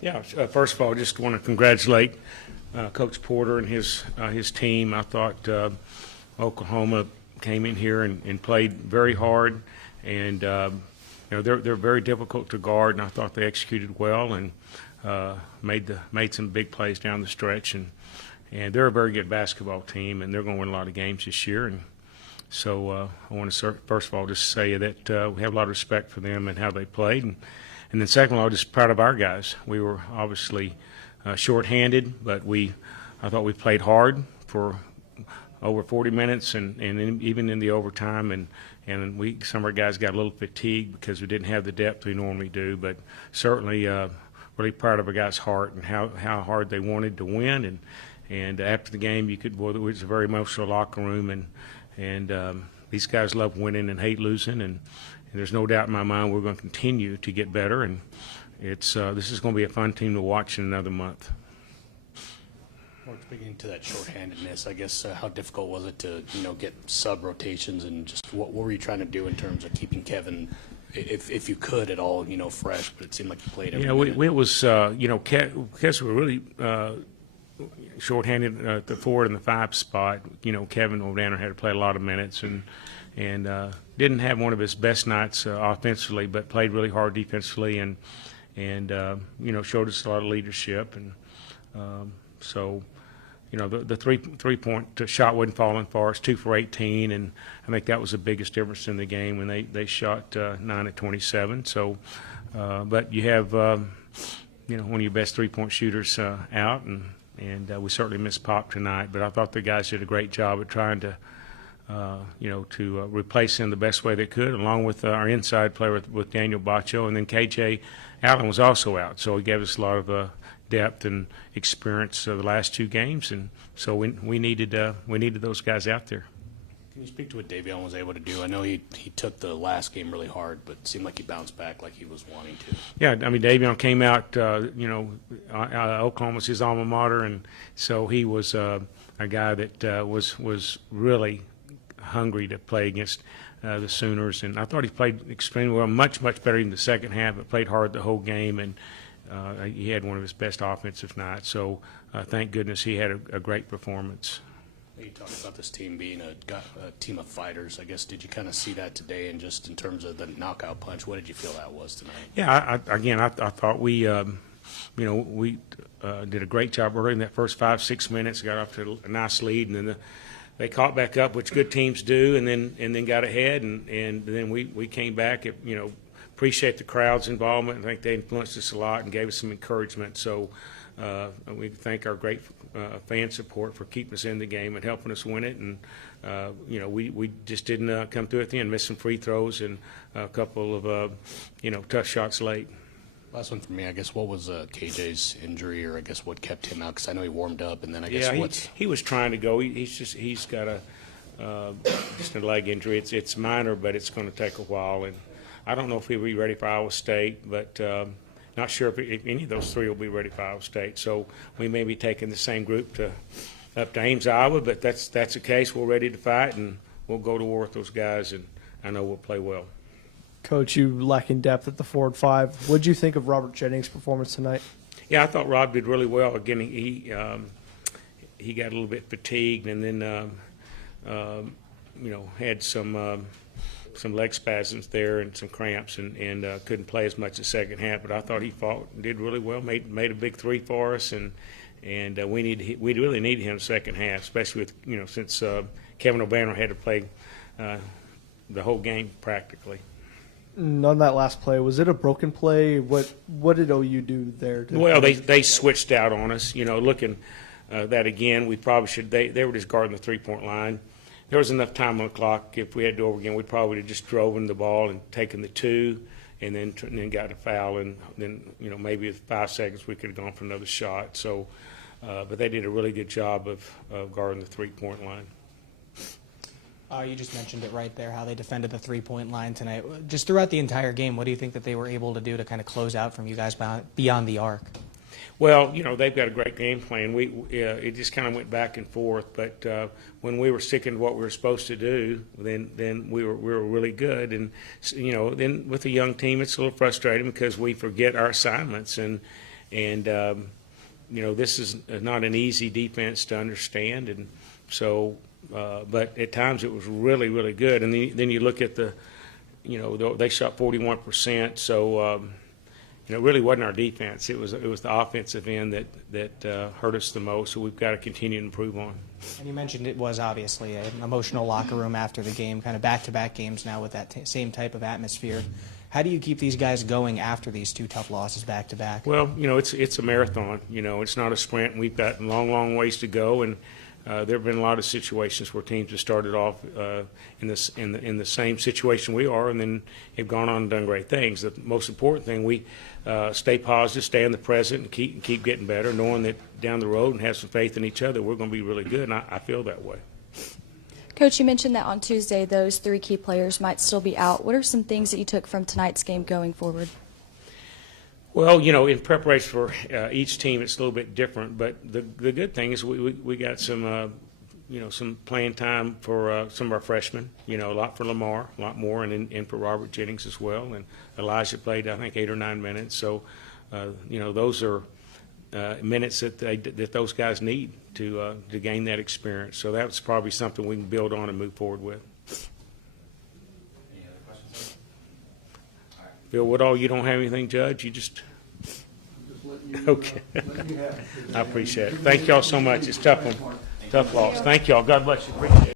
Yeah, first of all, just want to congratulate Coach Porter and his team. I thought Oklahoma came in here and played very hard, and they're very difficult to guard, and I thought they executed well and made some big plays down the stretch, and they're a very good basketball team, and they're going to win a lot of games this year. And so I want to first of all just say that we have a lot of respect for them and how they played, and then second of all, just proud of our guys. We were obviously shorthanded, but I thought we played hard for over 40 minutes, and even in the overtime, and some of our guys got a little fatigued because we didn't have the depth we normally do, but certainly really proud of our guys' heart and how hard they wanted to win, and after the game it was a very emotional locker room, and these guys love winning and hate losing, and there's no doubt in my mind we're going to continue to get better, and this is going to be a fun team to watch in another month. Mark, speaking to that shorthandedness, I guess how difficult was it to get sub rotations, and just what were you trying to do in terms of keeping Kevin, if you could at all, fresh? But it seemed like he played every minute. It was because we were really shorthanded at the 4 and the 5 spot. Kevin O'Banner had to play a lot of minutes and didn't have one of his best nights offensively, but played really hard defensively and showed us a lot of leadership, and so. The three-point shot wasn't falling for us, 2 for 18, and I think that was the biggest difference in the game when they shot 9 of 27. So, but you have one of your best three-point shooters out, and we certainly missed Pop tonight. But I thought the guys did a great job at trying to replace him the best way they could, along with our inside player with Daniel Baccio, and then KJ Allen was also out, so he gave us a lot of depth and experience the last 2 games, and so we needed those guys out there. Can you speak to what Davion was able to do? I know he took the last game really hard, but it seemed like he bounced back like he was wanting to. Yeah, I mean Davion came out. Oklahoma was his alma mater, and so he was a guy that was really hungry to play against the Sooners, and I thought he played extremely well, much better in the second half, but played hard the whole game, and he had one of his best offensive nights. So thank goodness he had a great performance. You talked about this team being a team of fighters. I guess, did you kind of see that today, and just in terms of the knockout punch, what did you feel that was tonight? Yeah, I thought we did a great job early in that first 5-6 minutes, got off to a nice lead, and then they caught back up, which good teams do, and then got ahead, and then we came back. Appreciate the crowd's involvement. I think they influenced us a lot and gave us some encouragement. So we thank our great fan support for keeping us in the game and helping us win it. And we just didn't come through at the end, missed some free throws and a couple of tough shots late. Last one for me, I guess. What was KJ's injury, or I guess what kept him out? Because I know he warmed up, and then I guess he was trying to go. He's got just a leg injury. It's minor, but it's going to take a while, and I don't know if he'll be ready for Iowa State, but not sure if any of those 3 will be ready for Iowa State. So we may be taking the same group up to Ames, Iowa, but that's the case. We're ready to fight, and we'll go to war with those guys, and I know we'll play well. Coach, you lacking depth at the 4 and 5. What did you think of Robert Jennings' performance tonight? Yeah, I thought Rob did really well. Again, he got a little bit fatigued, and then had some leg spasms there and some cramps, and couldn't play as much the second half. But I thought he fought and did really well. Made a big 3 for us, and we really needed him second half, especially with since Kevin O'Banner had to play the whole game practically. On that last play, was it a broken play? What did OU do there? Well, they switched out on us. Looking that again, we probably should. They were just guarding the 3-point line. There was enough time on the clock. If we had to do over again, we probably would have just driven the ball and taken the 2, and then got a foul, and then maybe with 5 seconds we could have gone for another shot. So, but they did a really good job of guarding the 3-point line. You just mentioned it right there, how they defended the 3-point line tonight. Just throughout the entire game, what do you think that they were able to do to kind of close out from you guys beyond the arc? Well, they've got a great game plan. It just kind of went back and forth, but when we were sticking to what we were supposed to do, then we were really good. And then with a young team, it's a little frustrating because we forget our assignments, and And, this is not an easy defense to understand. And so, but at times it was really, really good. And then you look at they shot 41%. So, it really wasn't our defense. It was the offensive end that hurt us the most. So we've got to continue to improve on. And you mentioned it was obviously an emotional locker room after the game, kind of back-to-back games now with that same type of atmosphere. How do you keep these guys going after these two tough losses back-to-back? Well, it's a marathon. It's not a sprint. And we've got long, long ways to go. And there have been a lot of situations where teams have started off in the same situation we are, and then have gone on and done great things. The most important thing, we stay positive, stay in the present, and keep getting better, knowing that down the road and have some faith in each other, we're going to be really good. And I feel that way. Coach, you mentioned that on Tuesday those 3 key players might still be out. What are some things that you took from tonight's game going forward? Well, in preparation for each team, it's a little bit different. But the good thing is we got some some playing time for some of our freshmen. A lot for Lamar, a lot more, and for Robert Jennings as well. And Elijah played, I think, 8 or 9 minutes. So, those are minutes that those guys need to gain that experience. So that's probably something we can build on and move forward with. Any other questions? Bill Woodall, you don't have anything, Judge? You just okay. I appreciate it. Thank y'all so much. It's tough loss. Thank y'all. God bless you. Appreciate it.